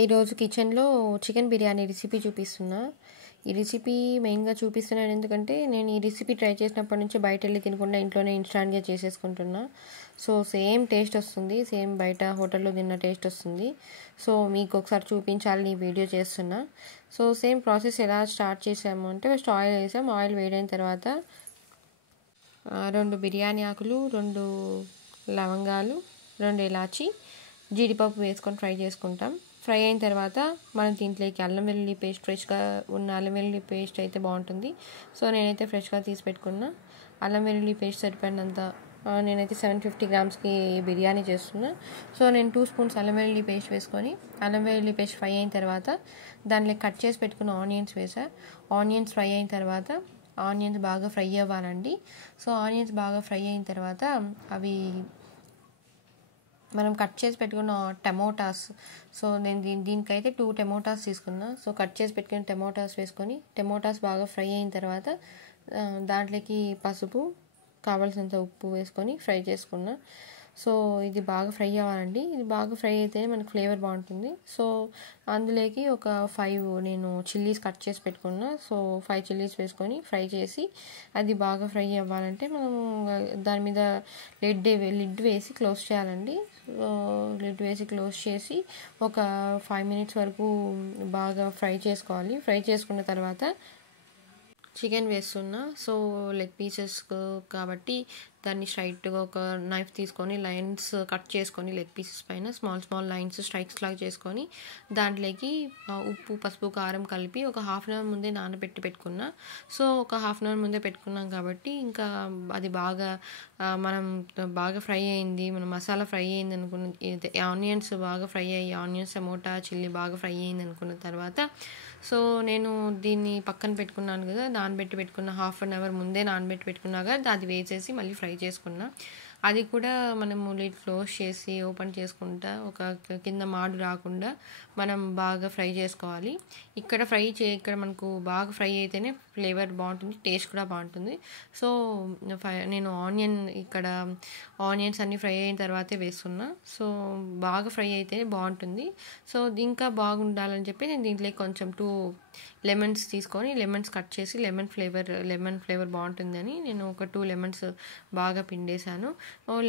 ఈరోజు కిచెన్లో chicken biryani recipe చూపిస్తున్నా. ఈ రెసిపీ మెయిన్గా చూపిస్తున్నాను ఎందుకంటే నేను ఈ రెసిపీ ట్రై చేసినప్పటి నుంచి బయట వెళ్ళి తినకుండా ఇంట్లోనే ఇన్స్టాంట్గా చేసేసుకుంటున్నా. సో సేమ్ టేస్ట్ వస్తుంది, సేమ్ బయట హోటల్లో తిన్న టేస్ట్ వస్తుంది. సో మీకు ఒకసారి చూపించాలని ఈ వీడియో చేస్తున్నా. సో సేమ్ ప్రాసెస్ ఎలా స్టార్ట్ చేసాము అంటే ఫస్ట్ ఆయిల్ వేసాం. ఆయిల్ వేడైన తర్వాత 2 బిర్యానీ ఆకులు, 2 లవంగాలు, 2 ఇలాచి, జీడిపప్పు వేసుకొని ఫ్రై చేసుకుంటాం. ఫ్రై అయిన తర్వాత మనం దీంట్లోకి అల్లం వెల్లుల్లి పేస్ట్, ఫ్రెష్గా ఉన్న అల్లం వెల్లుల్లి పేస్ట్ అయితే బాగుంటుంది. సో నేనైతే ఫ్రెష్గా తీసి పెట్టుకున్నా. అల్లం వెల్లుల్లి పేస్ట్ సరిపడినంత, నేనైతే 750 గ్రామ్స్కి బిర్యానీ చేస్తున్నా. సో నేను 2 స్పూన్స్ అల్లం వెల్లుల్లి పేస్ట్ వేసుకొని, అల్లం వెల్లుల్లి పేస్ట్ ఫ్రై అయిన తర్వాత దాంట్లో కట్ చేసి పెట్టుకున్న ఆనియన్స్ వేసా. ఆనియన్స్ ఫ్రై అయిన తర్వాత ఆనియన్స్ బాగా ఫ్రై అవ్వాలండి. సో ఆనియన్స్ బాగా ఫ్రై అయిన తర్వాత అవి మనం కట్ చేసి పెట్టుకున్న టమోటాస్, సో నేను దీనికైతే 2 టమోటాస్ తీసుకున్నా. సో కట్ చేసి పెట్టుకున్న టమోటాస్ వేసుకొని టమోటాస్ బాగా ఫ్రై అయిన తర్వాత దాంట్లోకి పసుపు, కావాల్సినంత ఉప్పు వేసుకొని ఫ్రై చేసుకున్నా. సో ఇది బాగా ఫ్రై అవ్వాలండి. ఇది బాగా ఫ్రై అయితే మనకు ఫ్లేవర్ బాగుంటుంది. సో అందులోకి ఒక 5 నేను చిల్లీస్ కట్ చేసి పెట్టుకున్నా. సో 5 చిల్లీస్ వేసుకొని ఫ్రై చేసి అది బాగా ఫ్రై అవ్వాలంటే మనం దాని మీద లిడ్ వేసి క్లోజ్ చేయాలండి. లిడ్ వేసి క్లోజ్ చేసి ఒక 5 మినిట్స్ వరకు బాగా ఫ్రై చేసుకోవాలి. ఫ్రై చేసుకున్న తర్వాత చికెన్ వేస్తున్నా. సో లెగ్ పీసెస్ కాబట్టి దాన్ని స్ట్రైట్గా ఒక నైఫ్ తీసుకొని లైన్స్ కట్ చేసుకొని లెగ్ పీసెస్ పైన స్మాల్ లైన్స్ స్ట్రైక్స్ లాగా చేసుకొని దాంట్లోకి ఉప్పు, పసుపు, కారం కలిపి ఒక హాఫ్ అన్ అవర్ ముందే నానబెట్టి పెట్టుకున్నా. సో ఒక హాఫ్ అన్ అవర్ ముందే పెట్టుకున్నాం కాబట్టి ఇంకా అది బాగా మనం బాగా ఫ్రై అయింది, మన మసాలా ఫ్రై అయింది అనుకున్న, ఆనియన్స్ బాగా ఫ్రై అయ్యి ఆనియన్స్, టమోటా, చిల్లీ బాగా ఫ్రై అయింది అనుకున్న తర్వాత సో నేను దీన్ని పక్కన పెట్టుకున్నాను కదా, నానబెట్టి పెట్టుకున్న హాఫ్ అన్ అవర్ ముందే నానబెట్టి పెట్టుకున్నాక అది వేసేసి మళ్ళీ ఫ్రై చేసుకున్నా. అది కూడా మనము లిడ్ క్లోజ్ చేసి ఓపెన్ చేసుకుంటా ఒక కింద మాడు రాకుండా మనం బాగా ఫ్రై చేసుకోవాలి. ఇక్కడ మనకు బాగా ఫ్రై అయితేనే ఫ్లేవర్ బాగుంటుంది, టేస్ట్ కూడా బాగుంటుంది. సో నేను ఆనియన్స్ అన్నీ ఫ్రై అయిన తర్వాతే వేస్తున్నా. సో బాగా ఫ్రై అయితే బాగుంటుంది. సో ఇంకా బాగుండాలని చెప్పి నేను దీంట్లో కొంచెం 2 లెమన్స్ తీసుకొని లెమన్స్ కట్ చేసి లెమన్ ఫ్లేవర్ బాగుంటుందని నేను ఒక 2 లెమన్స్ బాగా పిండేశాను.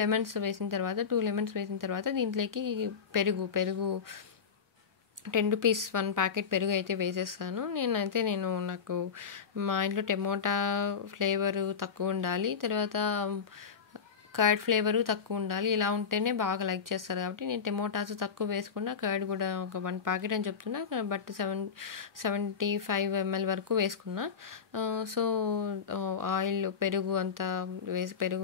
లెమన్స్ వేసిన తర్వాత 2 లెమన్స్ వేసిన తర్వాత దీంట్లోకి పెరుగు 10 రూపీస్ 1 ప్యాకెట్ పెరుగు అయితే వేసేస్తాను. నాకు మా ఇంట్లో టమోటా ఫ్లేవరు తక్కువ ఉండాలి, తర్వాత కర్డ్ ఫ్లేవరు తక్కువ ఉండాలి. ఇలా ఉంటేనే బాగా లైక్ చేస్తారు కాబట్టి నేను టమోటాస్ తక్కువ వేసుకున్నా, కర్డ్ కూడా ఒక 1 ప్యాకెట్ అని చెప్తున్నా, బట్ 75 ml వరకు వేసుకున్నా. సో ఆయిల్, పెరుగు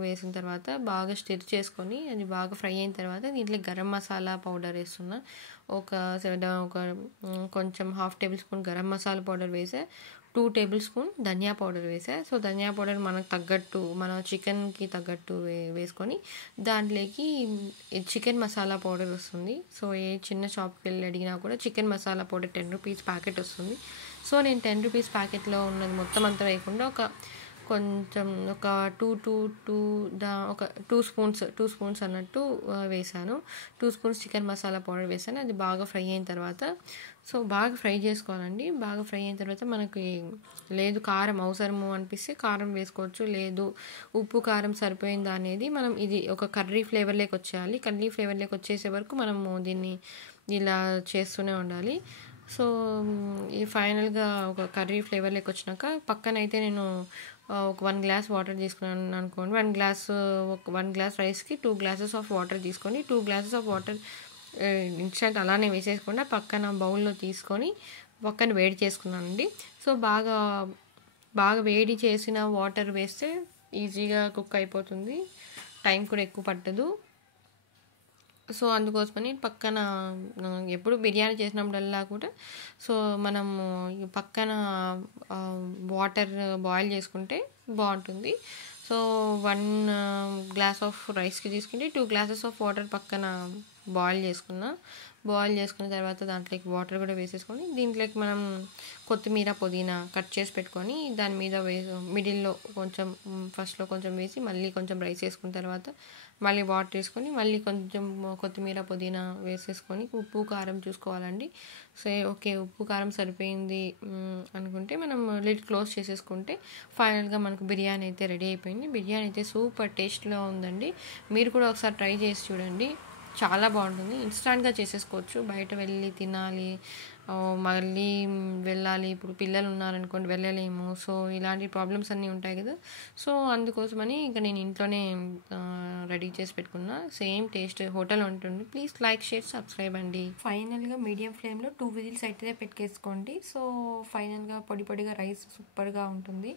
వేసిన తర్వాత బాగా స్టిర్ చేసుకొని అది బాగా ఫ్రై అయిన తర్వాత దీంట్లో గరం మసాలా పౌడర్ వేస్తున్నా. కొంచెం half table spoon garam masala powder వేసా. 2 టేబుల్ స్పూన్ ధనియా పౌడర్ వేసా. సో ధనియా పౌడర్ మనకు తగ్గట్టు, మన చికెన్కి తగ్గట్టు వేసుకొని దాంట్లోకి చికెన్ మసాలా పౌడర్ వస్తుంది. సో ఏ చిన్న షాప్కి వెళ్ళి అడిగినా కూడా chicken masala powder 10 rupees packet వస్తుంది. సో నేను 10 రూపీస్ ప్యాకెట్లో ఉన్నది మొత్తం అంతా వేయకుండా ఒక 2 స్పూన్స్ అన్నట్టు వేసాను. 2 స్పూన్స్ చికెన్ మసాలా పౌడర్ వేసాను. అది బాగా ఫ్రై అయిన తర్వాత సో బాగా ఫ్రై చేసుకోవాలండి. బాగా ఫ్రై అయిన తర్వాత మనకి లేదు కారం అవసరము అనిపిస్తే కారం వేసుకోవచ్చు, లేదు ఉప్పు కారం సరిపోయిందా అనేది మనం ఇది ఒక కర్రీ ఫ్లేవర్లోకి వచ్చేయాలి. కర్రీ ఫ్లేవర్లోకి వచ్చేసే వరకు మనము దీన్ని ఇలా చేస్తూనే ఉండాలి. సో ఈ ఫైనల్గా ఒక కర్రీ ఫ్లేవర్లోకి వచ్చినాక పక్కనైతే నేను ఒక 1 గ్లాస్ వాటర్ తీసుకున్నాను అనుకోండి. 1 గ్లాస్ రైస్కి 2 గ్లాసెస్ ఆఫ్ వాటర్ తీసుకొని 2 గ్లాసెస్ ఆఫ్ వాటర్ ఇన్స్టెంట్ అలానే వేసేసుకుండా పక్కన బౌల్లో తీసుకొని పక్కన వేడి చేసుకున్నానండి. సో బాగా వేడి చేసిన వాటర్ వేస్తే ఈజీగా కుక్ అయిపోతుంది, టైం కూడా ఎక్కువ పట్టదు. సో అందుకోసమని పక్కన ఎప్పుడు బిర్యానీ చేసినప్పుడల్లా కూడా సో మనము పక్కన వాటర్ బాయిల్ చేసుకుంటే బాగుంటుంది. సో 1 గ్లాస్ ఆఫ్ రైస్కి తీసుకుంటే 2 గ్లాసెస్ ఆఫ్ వాటర్ పక్కన బాయిల్ చేసుకున్నా. బాయిల్ చేసుకున్న తర్వాత దాంట్లోకి వాటర్ కూడా వేసేసుకొని దీంట్లోకి మనం కొత్తిమీర పుదీనా కట్ చేసి పెట్టుకొని దాని మీద మిడిల్లో కొంచెం ఫస్ట్లో కొంచెం వేసి మళ్ళీ కొంచెం రైస్ వేసుకున్న తర్వాత మళ్ళీ వాటర్ వేసుకొని మళ్ళీ కొంచెం కొత్తిమీర పుదీనా వేసేసుకొని ఉప్పు కారం చూసుకోవాలండి. సో ఓకే, ఉప్పు కారం సరిపోయింది అనుకుంటే మనం లిడ్ క్లోజ్ చేసేసుకుంటే ఫైనల్గా మనకు బిర్యానీ అయితే రెడీ అయిపోయింది. బిర్యానీ అయితే సూపర్ టేస్ట్లో ఉందండి. మీరు కూడా ఒకసారి ట్రై చేసి చూడండి, చాలా బాగుంటుంది. ఇన్స్టాంట్గా చేసేసుకోవచ్చు. బయట వెళ్ళి తినాలి, మళ్ళీ వెళ్ళాలి, ఇప్పుడు పిల్లలు ఉన్నారనుకోండి వెళ్ళలేము. సో ఇలాంటి ప్రాబ్లమ్స్ అన్నీ ఉంటాయి కదా. సో అందుకోసమని ఇంకా నేను ఇంట్లోనే రెడీ చేసి పెట్టుకున్నా. సేమ్ టేస్ట్ హోటల్ ఉంటుంది. ప్లీజ్ లైక్, షేర్, సబ్స్క్రైబ్ అండి. ఫైనల్గా మీడియం ఫ్లేమ్లో 2 విజిల్స్ అయితే పెట్టేసుకోండి. సో ఫైనల్గా పొడి పొడిగా రైస్ సూపర్గా ఉంటుంది.